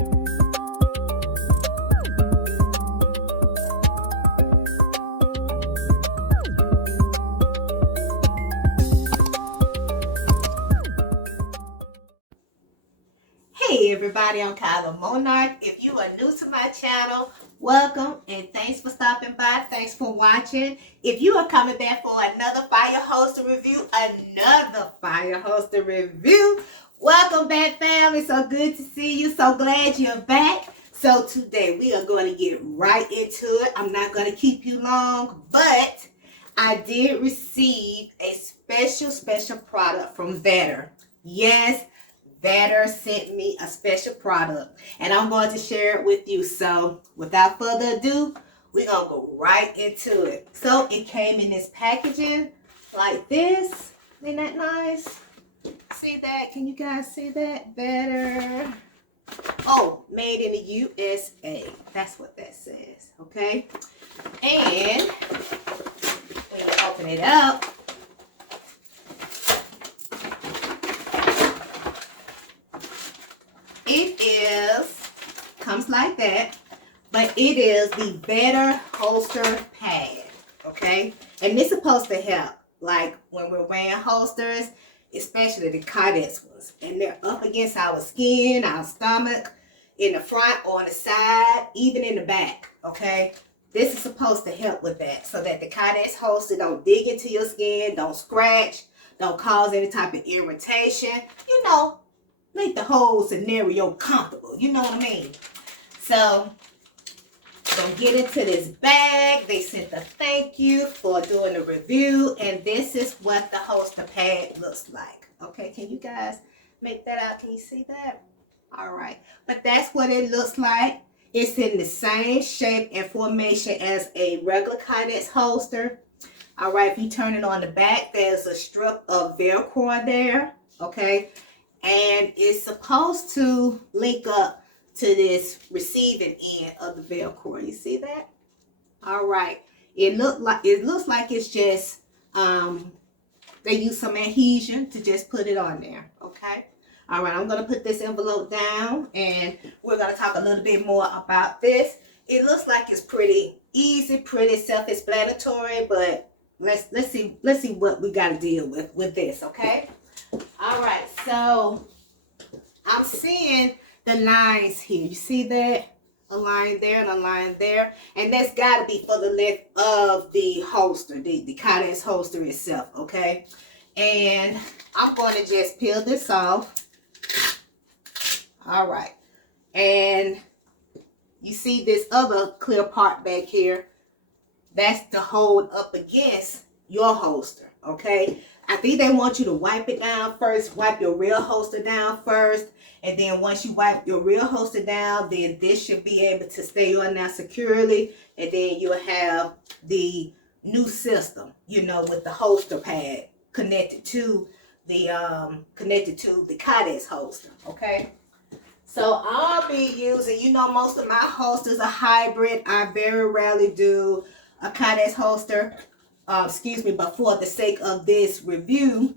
Hey everybody, I'm Kyla Monarch. If you are new to my channel, welcome and thanks for stopping by. Thanks for watching. If you are coming back for another fire holster review, welcome back family. So good to see you. So glad you're back. So today we are going to get right into it. I'm not going to keep you long, but I did receive a special product from Vedder. Yes, Vedder sent me a special product and I'm going to share it with you. So without further ado, we're going to go right into it. So it came in this packaging like this. Isn't that nice? See that? Can you guys see that? Vedder. Oh, made in the USA. That's what that says. Okay. And when you open it up, comes like that, but it is the Vedder holster pad, okay? And this is supposed to help, like when we're wearing holsters, especially the Kydex ones, and they're up against our skin, our stomach, in the front or on the side, even in the back, okay? This is supposed to help with that, so that the Kydex holster don't dig into your skin, don't scratch, don't cause any type of irritation, you know, make the whole scenario comfortable, you know what I mean? So, gonna get into this bag. They sent a thank you for doing the review, and this is what the holster pad looks like. Okay, can you guys make that out? Can you see that? All right, but that's what it looks like. It's in the same shape and formation as a regular Kydex holster. All right, if you turn it on the back, there's a strip of Velcro there. Okay, and it's supposed to link up to this receiving end of the Velcro. You see that? All right. It looks like it's just they use some adhesion to just put it on there. Okay. All right. I'm gonna put this envelope down, and we're gonna talk a little bit more about this. It looks like it's pretty easy, pretty self-explanatory, but let's see what we got to deal with this. Okay. All right. So I'm seeing the lines here. You see that? A line there and a line there. And that's got to be for the length of the holster, the Kydex holster itself, okay? And I'm going to just peel this off. All right. And you see this other clear part back here. That's to hold up against your holster, okay? I think they want you to wipe it down first, wipe your real holster down first, and then once you wipe your real holster down, then this should be able to stay on there securely, and then you'll have the new system, you know, with the holster pad connected to the Kydex holster, okay? So I'll be using, you know, most of my holsters are hybrid. I very rarely do a Kydex holster. But for the sake of this review,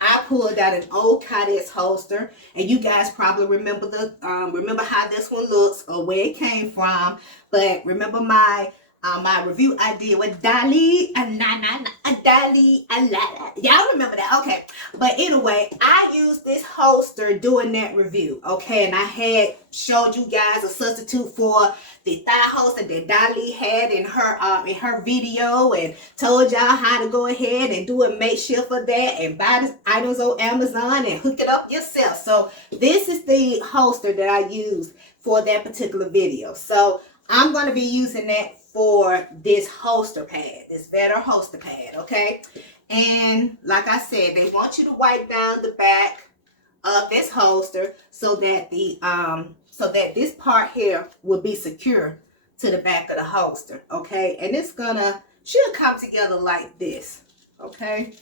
I pulled out an old Kydex holster, and you guys probably remember remember how this one looks or where it came from. But remember my review I did with Dali, y'all remember that? Okay. But anyway, I used this holster doing that review, okay, and I had showed you guys a substitute for the thigh holster that Dali had in her video, and told y'all how to go ahead and do a makeshift for that and buy the items on Amazon and hook it up yourself. So this is the holster that I used for that particular video. So I'm going to be using that for this holster pad, this Vedder holster pad, okay? And like I said, they want you to wipe down the back of this holster so that this part here will be secure to the back of the holster, okay? And it's should come together like this, okay?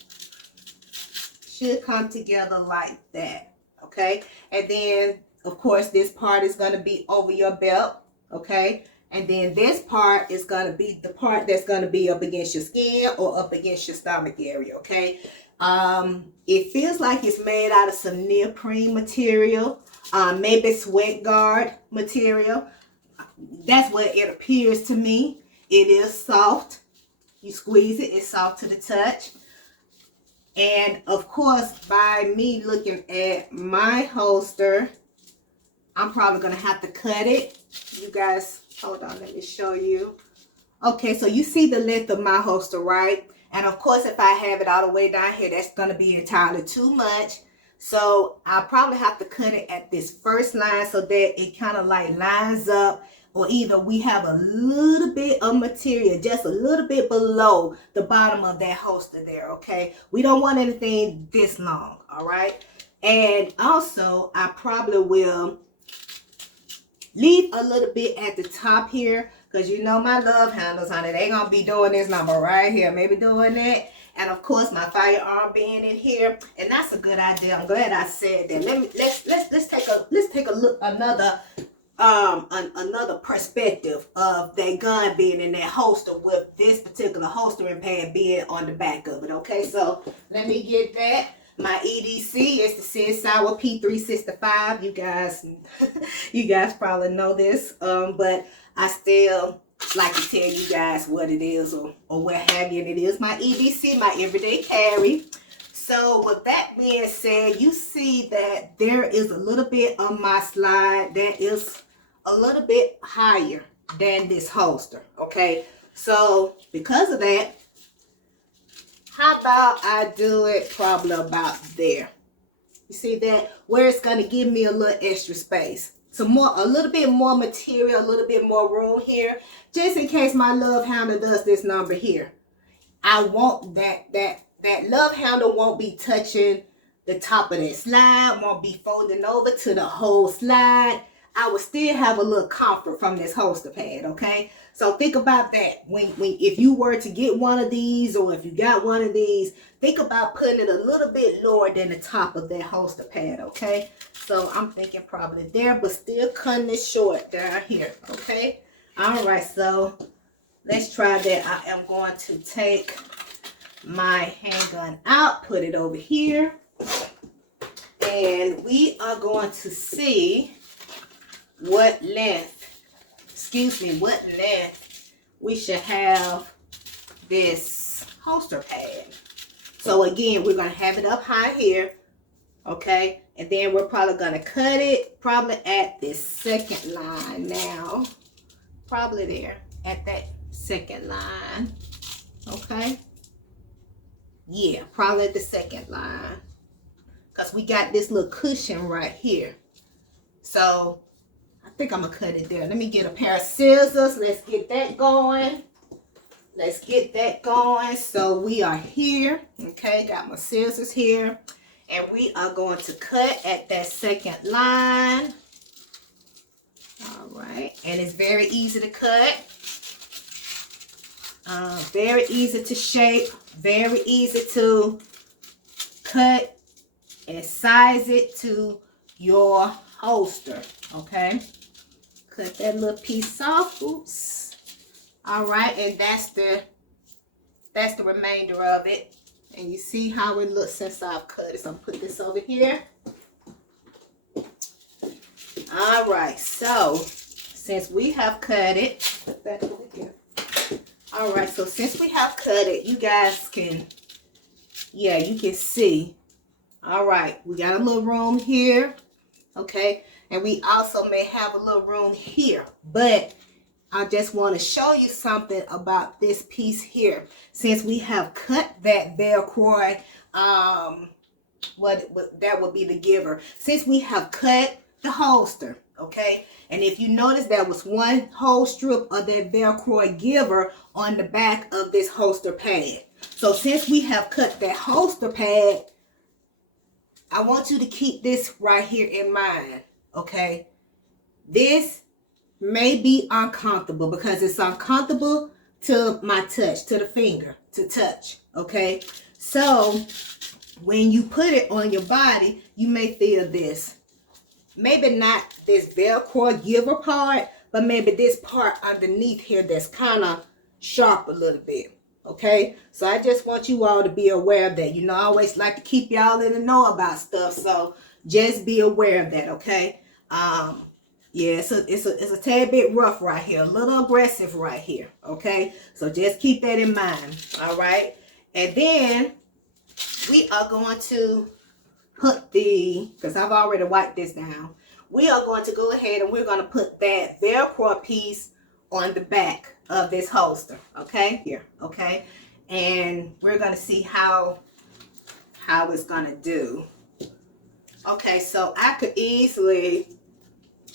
Should come together like that, okay? And then, of course, this part is gonna be over your belt, okay? And then this part is going to be the part that's going to be up against your skin or up against your stomach area, okay? It feels like it's made out of some neoprene material, maybe sweat guard material. That's what it appears to me. It is soft. You squeeze it, it's soft to the touch. And of course, by me looking at my holster, I'm probably gonna have to cut it. You guys, hold on, let me show you. Okay, so you see the length of my holster, right? And of course, if I have it all the way down here, that's gonna be entirely too much. So I'll probably have to cut it at this first line so that it kind of like lines up, or either we have a little bit of material just a little bit below the bottom of that holster there, okay? We don't want anything this long, all right? And also, I probably will leave a little bit at the top here, because you know my love handles, honey, they gonna be doing this number right here, maybe doing that. And of course, my firearm being in here, and that's a good idea. I'm glad I said that. Let's take a look, another perspective of that gun being in that holster with this particular holstering pad being on the back of it. Okay, so let me get that. My EDC is the Sid Sauer P365. You guys probably know this, but I still like to tell you guys what it is, or what have you. And it is my EDC, my everyday carry. So with that being said, you see that there is a little bit on my slide that is a little bit higher than this holster. Okay, so because of that, how about I do it probably about there? You see that? Where it's going to give me a little extra space. So a little bit more material, a little bit more room here, just in case my love handle does this number here. I want that love handle won't be touching the top of that slide, won't be folding over to the whole slide. I will still have a little comfort from this holster pad, okay? So think about that. If you were to get one of these, or if you got one of these, think about putting it a little bit lower than the top of that holster pad, okay? So I'm thinking probably there, but still cutting it short down here, okay? All right, so let's try that. I am going to take my handgun out, put it over here, and we are going to see what length we should have this holster pad. So again, we're going to have it up high here, okay? And then we're probably going to cut it probably at this second line now. Probably there at that second line, okay? Yeah, probably at the second line, because we got this little cushion right here. So I think I'm gonna cut it there. Let me get a pair of scissors. Let's get that going. So we are here, okay? Got my scissors here, and we are going to cut at that second line. All right, and it's very easy to cut, very easy to shape, very easy to cut and size it to your holster, okay? Cut that little piece off. Oops. All right, and that's the remainder of it. And you see how it looks since I've cut it. So I'm put this over here. All right, so since we have cut it, put that over here. All right, so since we have cut it, you guys can, yeah, you can see. All right, we got a little room here, okay? And we also may have a little room here, but I just want to show you something about this piece here. Since we have cut that Velcro, that would be the giver. Since we have cut the holster, okay? And if you notice, there was one whole strip of that Velcro giver on the back of this holster pad. So since we have cut that holster pad, I want you to keep this right here in mind, okay? This may be uncomfortable because it's uncomfortable to my touch, to the finger, to touch, okay? So when you put it on your body, you may feel this. Maybe not this Velcro giver part, but maybe this part underneath here that's kind of sharp a little bit, Okay, so I just want you all to be aware of that. You know, I always like to keep y'all in the know about stuff, so just be aware of that. Okay. Yeah, it's a tad bit rough right here, a little aggressive right here. Okay, so just keep that in mind. All right, and then we are going to put because I've already wiped this down. We are going to go ahead and we're going to put that Velcro piece on the back of this holster. Okay, here. Okay, and we're going to see how it's going to do. Okay, so I could easily,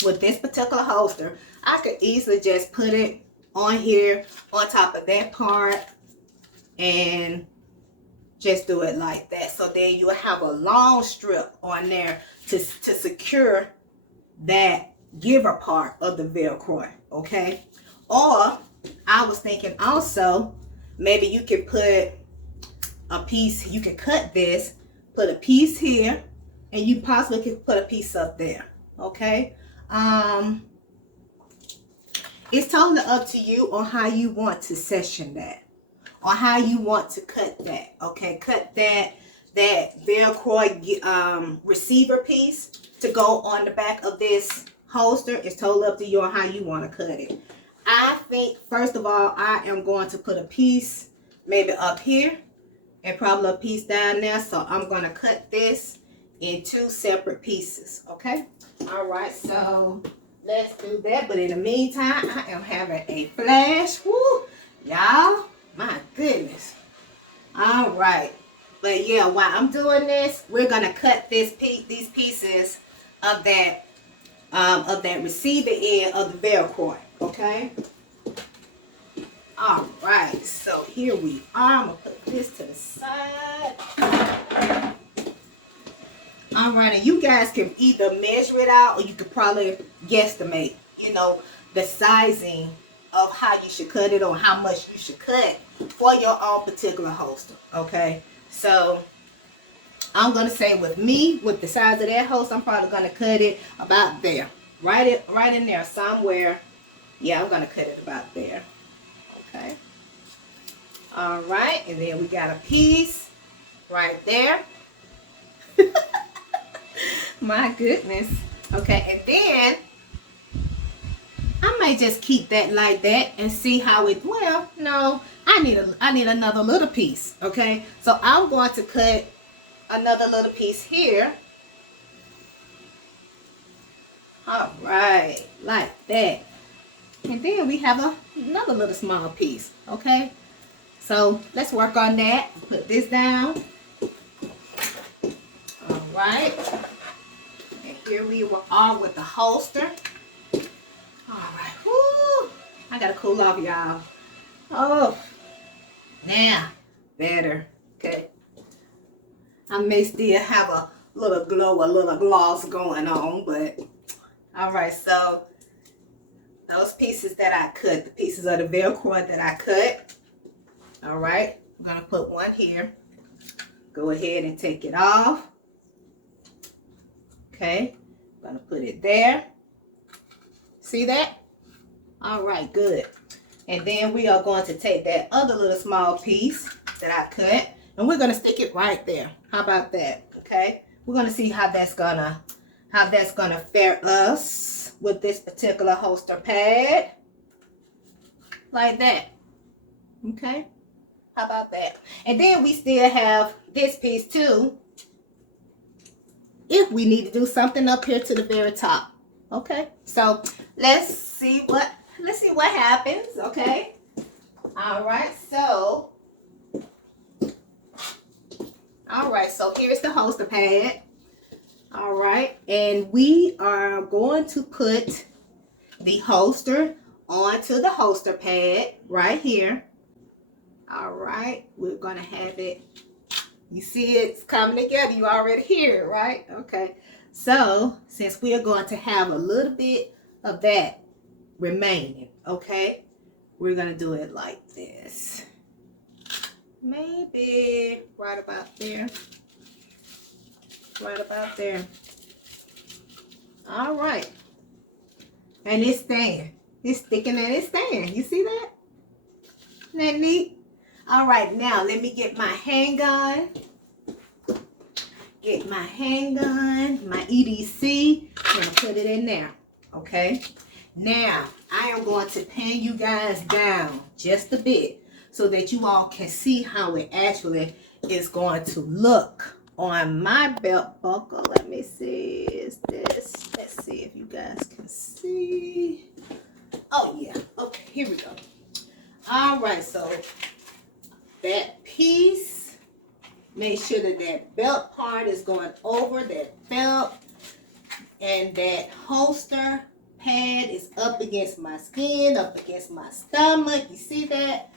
with this particular holster, I could easily just put it on here on top of that part and just do it like that. So then you'll have a long strip on there to secure that giver part of the Velcro. Okay, or I was thinking also maybe you could put a piece, you can cut this, put a piece here, and you possibly could put a piece up there. Okay, it's totally up to you on how you want to section that, or how you want to cut that. Okay, cut that Velcro receiver piece to go on the back of this holster. It's totally up to you on how you want to cut it. I think first of all, I am going to put a piece maybe up here and probably a piece down there. So I'm going to cut this in 2 separate pieces. Okay. All right. So let's do that. But in the meantime, I am having a flash. Woo, y'all. My goodness. All right. But yeah, while I'm doing this, we're gonna cut these pieces of that receiver end of the Velcro. Okay. All right. So here we are. I'm gonna put this to the side. All right, and you guys can either measure it out or you could probably guesstimate, you know, the sizing of how you should cut it or how much you should cut for your own particular holster. Okay, so I'm gonna say with the size of that holster, I'm probably gonna cut it about there, right in there somewhere. Yeah, I'm gonna cut it about there. Okay. All right, and then we got a piece right there. My goodness. Okay, and then I might just keep that like that and see how it, well, no, I need another little piece. Okay, so I'm going to cut another little piece here. All right, like that. And then we have another little small piece. Okay, so let's work on that. Put this down. All right. And here we are with the holster. All right. Woo. I gotta cool off, y'all. Oh, now better. Okay. I may still have a little glow, a little gloss going on, but all right. So those pieces that I cut, the pieces of the Velcro that I cut. All right. I'm gonna put one here. Go ahead and take it off. Okay. I'm gonna put it there. See that? All right, good. And then we are going to take that other little small piece that I cut and we're going to stick it right there. How about that? Okay. We're going to see how that's gonna fare us with this particular holster pad. Like that. Okay. How about that? And then we still have this piece too, if we need to do something up here to the very top. Okay, so let's see what happens. Okay, all right, so here's the holster pad. All right, and we are going to put the holster onto the holster pad right here. All right, we're gonna have it. You see it's coming together. You already hear it, right? Okay. So, since we are going to have a little bit of that remaining, okay, we're going to do it like this. Maybe right about there. Right about there. All right. And it's staying. It's sticking and it's staying. You see that? Isn't that neat? All right, now let me get my handgun. Get my handgun, my EDC. I'm gonna put it in there. Okay. Now I am going to pin you guys down just a bit so that you all can see how it actually is going to look on my belt buckle. Let me see. Is this? Let's see if you guys can see. Oh yeah. Okay, here we go. All right, so that piece, make sure that that belt part is going over that belt, and that holster pad is up against my skin, up against my stomach. You see that?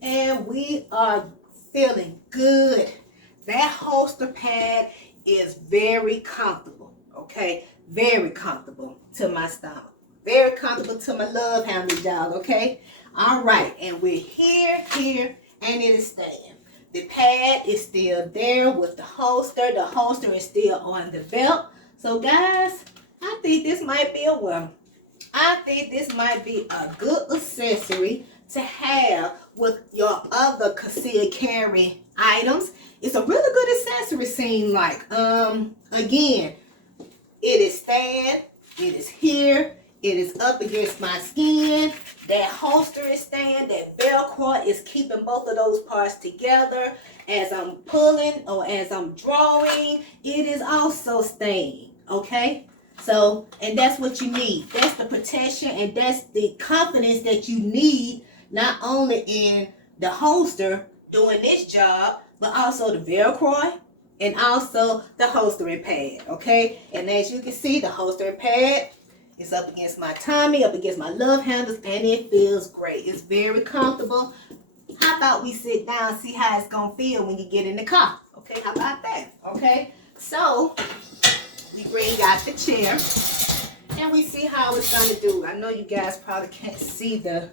And we are feeling good. That holster pad is very comfortable, okay? Very comfortable to my stomach. Very comfortable to my love handles, y'all, okay? All right, and we're here, and it is staying. The pad is still there with the holster. The holster is still on the belt. So, guys, I think this might be a good accessory to have with your other concealed carry items. It's a really good accessory, seem like. Again, it is staying, it is here, it is up against my skin. That holster is staying, that Velcro is keeping both of those parts together. As I'm pulling or as I'm drawing, it is also staying, okay? So, and that's what you need. That's the protection and that's the confidence that you need, not only in the holster doing this job, but also the Velcro and also the holstering pad, okay? And as you can see, the holstering pad is up against my tummy, up against my love handles, and it feels great. It's very comfortable. How about we sit down and see how it's going to feel when you get in the car? Okay, how about that? Okay, so we bring out the chair and we see how it's going to do. I know you guys probably can't see the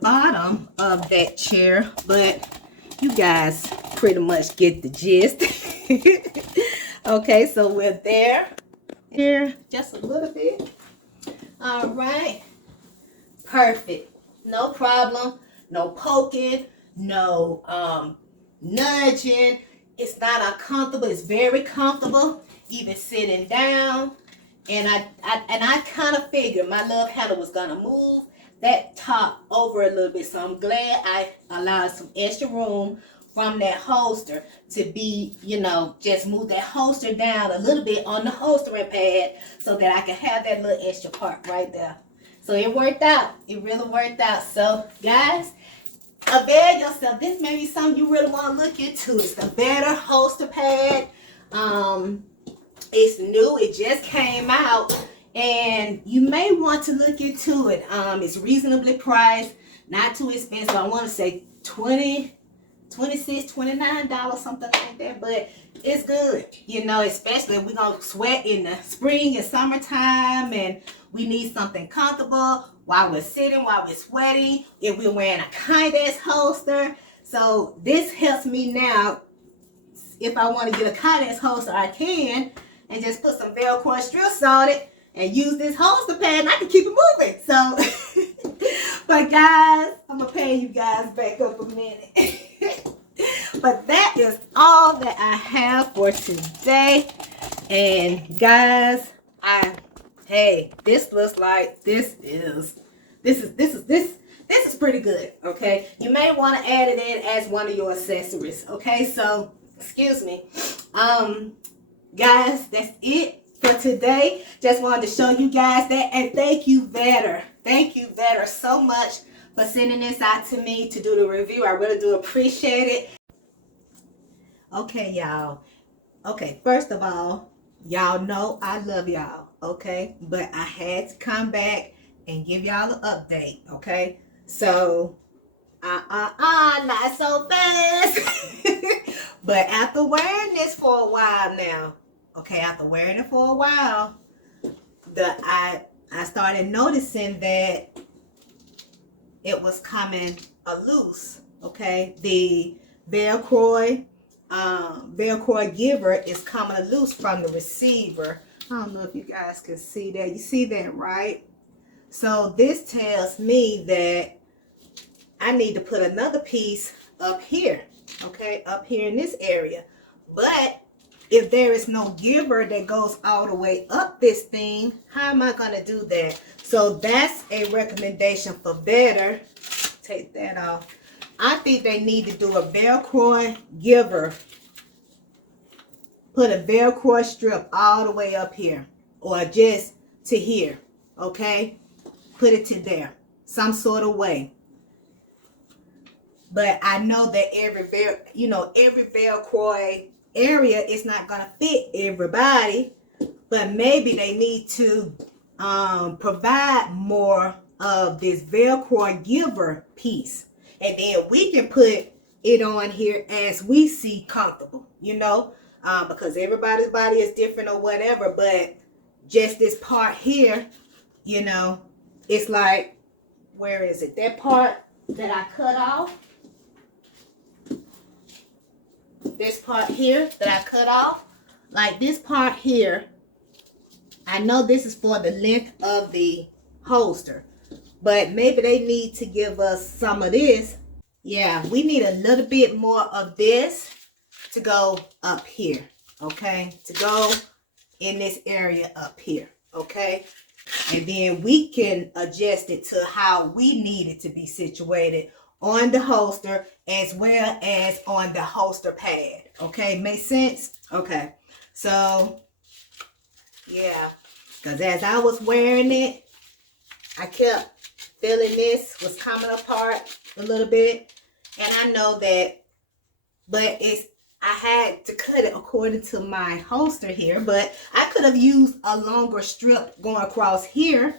bottom of that chair, but you guys pretty much get the gist. Okay, so we're there. Here, just a little bit. All right, perfect. No problem. No poking. No nudging. It's not uncomfortable. It's very comfortable. Even sitting down. And I kind of figured my love handle was gonna move that top over a little bit. So I'm glad I allowed some extra room from that holster to be, you know, just move that holster down a little bit on the holstering pad so that I can have that little extra part right there. So it worked out. It really worked out. So guys, avail yourself. This may be something you really want to look into. It's the Vedder holster pad. It's new. It just came out. And you may want to look into it. It's reasonably priced. Not too expensive. I want to say $26, $29, something like that, but it's good, you know, especially if we're gonna sweat in the spring and summertime and we need something comfortable while we're sitting, while we're sweating, if we're wearing a Kyla's holster. So this helps me now. If I want to get a Kyla's holster, I can, and just put some Velcro strips on it and use this holster pad and I can keep it moving. So but guys, I'm gonna pay you guys back up a minute. But that is all that I have for today. And guys, hey, this looks like this is pretty good. Okay, you may want to add it in as one of your accessories. Okay, so excuse me, guys, that's it for today. Just wanted to show you guys that, and thank you, Vedder. Thank you, Vedder, so much for sending this out to me to do the review. I really do appreciate it. Okay, y'all. Okay, first of all, y'all know I love y'all, okay? But I had to come back and give y'all an update, okay? So, not so fast. But after wearing this for a while now, okay, after wearing it for a while, I started noticing that it was coming loose, okay? The Velcro giver is coming loose from the receiver. I don't know if you guys can see that. You see that, right? So this tells me that I need to put another piece up here, okay, up here in this area. But if there is no giver that goes all the way up this thing, how am I going to do that? So that's a recommendation for Vedder. Take that off. I think they need to do a Velcro giver. Put a Velcro strip all the way up here, or just to here, okay? Put it to there, some sort of way. But I know that every Velcro area is not gonna fit everybody, but maybe they need to provide more of this Velcro giver piece, and then we can put it on here as we see comfortable, because everybody's body is different or whatever. But just this part here, it's like, where is it? That part that I cut off, this part here that I cut off, like this part here, I know this is for the length of the holster, but maybe they need to give us some of this. Yeah, we need a little bit more of this to go up here, okay? To go in this area up here, okay? And then we can adjust it to how we need it to be situated on the holster as well as on the holster pad, okay? Make sense? Okay, so yeah, because as I was wearing it, I kept feeling this was coming apart a little bit, and I know that, but I had to cut it according to my holster here, but I could have used a longer strip going across here,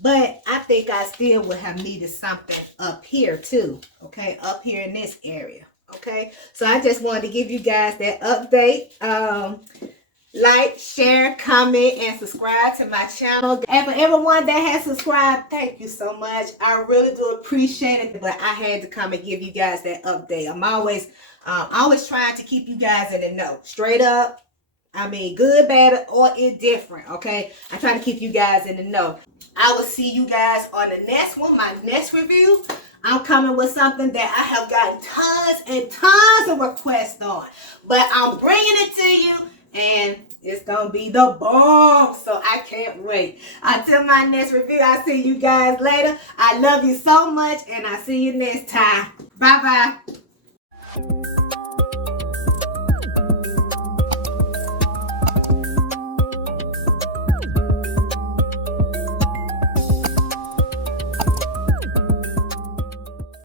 but I think I still would have needed something up here too, okay, up here in this area, okay? So I just wanted to give you guys that update. Like, share, comment, and subscribe to my channel. And for everyone that has subscribed, thank you so much. I really do appreciate it, but I had to come and give you guys that update. I'm always trying to keep you guys in the know. Straight up, I mean, good, bad, or indifferent, okay? I try to keep you guys in the know. I will see you guys on the next one, my next review. I'm coming with something that I have gotten tons and tons of requests on, but I'm bringing it to you, and it's gonna be the bomb, so I can't wait. Until my next review, I'll see you guys later. I love you so much, and I'll see you next time. Bye-bye.